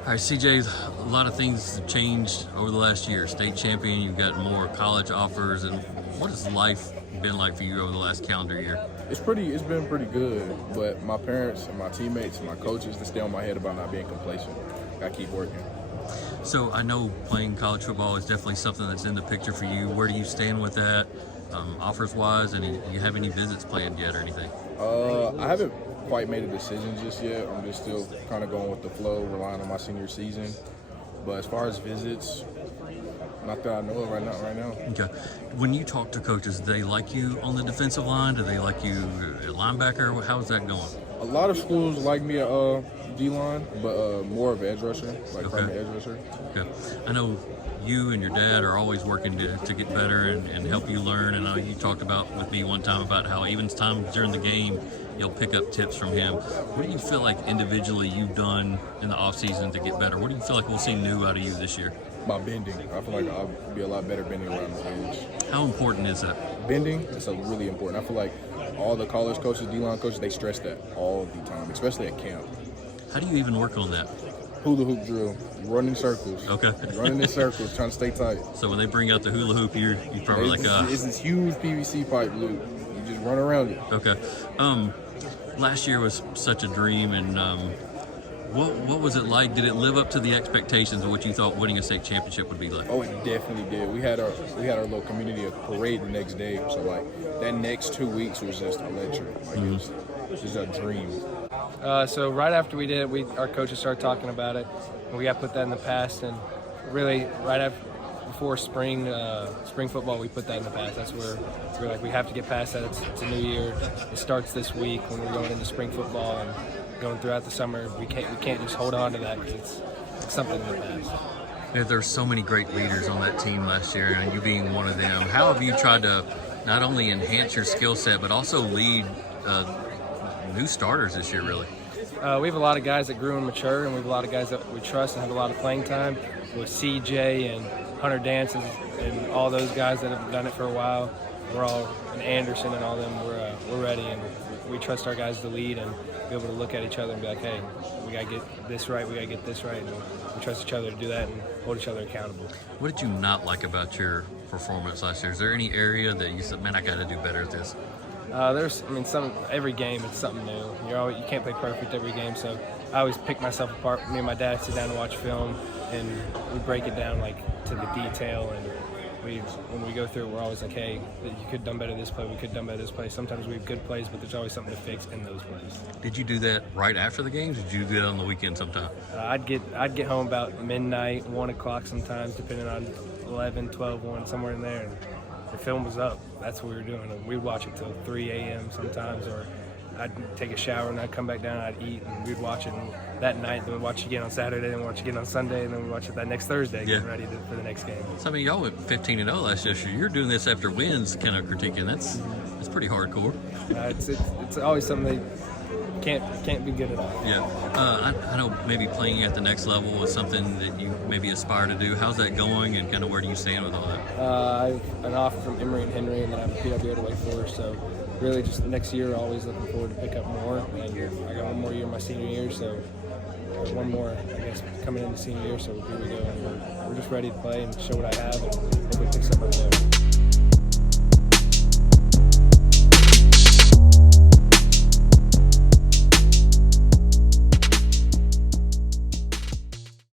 All right, CJ, a lot of things have changed over the last year. State champion, you've got more college offers, and what has life been like for you over the last calendar year? It's been pretty good, but my parents and my teammates and my coaches, they stay on my head about not being complacent. Gotta keep working. So I know playing college football is definitely something that's in the picture for you. Where do you stand with that, offers-wise, and do you have any visits planned yet or anything? I haven't quite made a decision just yet. I'm just still kind of going with the flow, relying on my senior season. But as far as visits, not that I know of right now. Okay. When you talk to coaches, do they like you on the defensive line? Do they like you at linebacker? How's that going? A lot of schools like me at D-line, but more of an edge rusher, primary edge rusher. Okay. I know you and your dad are always working to get better and help you learn. And I know you talked about with me one time about how even times during the game, you'll pick up tips from him. What do you feel like individually you've done in the offseason to get better? What do you feel like we'll see new out of you this year? My bending. I feel like I'll be a lot better bending around the edge. How important is that? Bending is really important. I feel like all the college coaches, D-line coaches, they stress that all the time, especially at camp. How do you even work on that? Hula hoop drill, running circles. Okay. Running in circles, trying to stay tight. So when they bring out the hula hoop, you probably it's this huge PVC pipe loop. You just run around it. Okay. Last year was such a dream, and what was it like? Did it live up to the expectations of what you thought winning a state championship would be like? Oh, it definitely did. We had our little community parade the next day, so like that next 2 weeks was just electric. Like it was just a dream. So right after we did it, our coaches started talking about it, and we got to put that in the past. And really, before spring football, we put that in the past. That's where we're like, we have to get past that. It's a new year. It starts this week when we're going into spring football and going throughout the summer. We can't just hold on to that because it's something in the past. Yeah, there's so many great leaders on that team last year, and you being one of them. How have you tried to not only enhance your skill set, but also lead new starters this year, really? We have a lot of guys that grew and mature, and we have a lot of guys that we trust and have a lot of playing time with CJ and Hunter Dances and all those guys that have done it for a while. We're all, and Anderson and all them, we're ready, and we trust our guys to lead and be able to look at each other and be like, hey, we got to get this right, we got to get this right, and we trust each other to do that and hold each other accountable. What did you not like about your performance last year? Is there any area that you said, man, I got to do better at this? Every game it's something new. You can't play perfect every game, so I always pick myself apart. Me and my dad sit down and watch film, and we break it down like to the detail. And when we go through it, we're always like, hey, you could have done better this play. We could have done better this play. Sometimes we have good plays, but there's always something to fix in those plays. Did you do that right after the games? Or did you do that on the weekend sometime? I'd get home about midnight, 1 o'clock sometimes, depending on 11, 12, 1, somewhere in there. And the film was up. That's what we were doing. And we'd watch it till 3 a.m. sometimes, or I'd take a shower and I'd come back down, I'd eat, and we'd watch it that night. Then we'd watch it again on Saturday, then we'd watch it again on Sunday, and then we'd watch it that next Thursday, getting ready for the next game. So, I mean, y'all went 15-0 last year. You're doing this after wins, kind of critiquing. That's pretty hardcore. It's always something that can't be good at all. Yeah. I know maybe playing at the next level is something that you maybe aspire to do. How's that going, and kind of where do you stand with all that? I have an offer from Emory and Henry, and then I have a PWA to wait for, so really just next year always looking forward to pick up more. And I got one more year in my senior year, so one more, I guess, coming into senior year, so here we go. And we're just ready to play and show what I have, and hopefully pick something up there.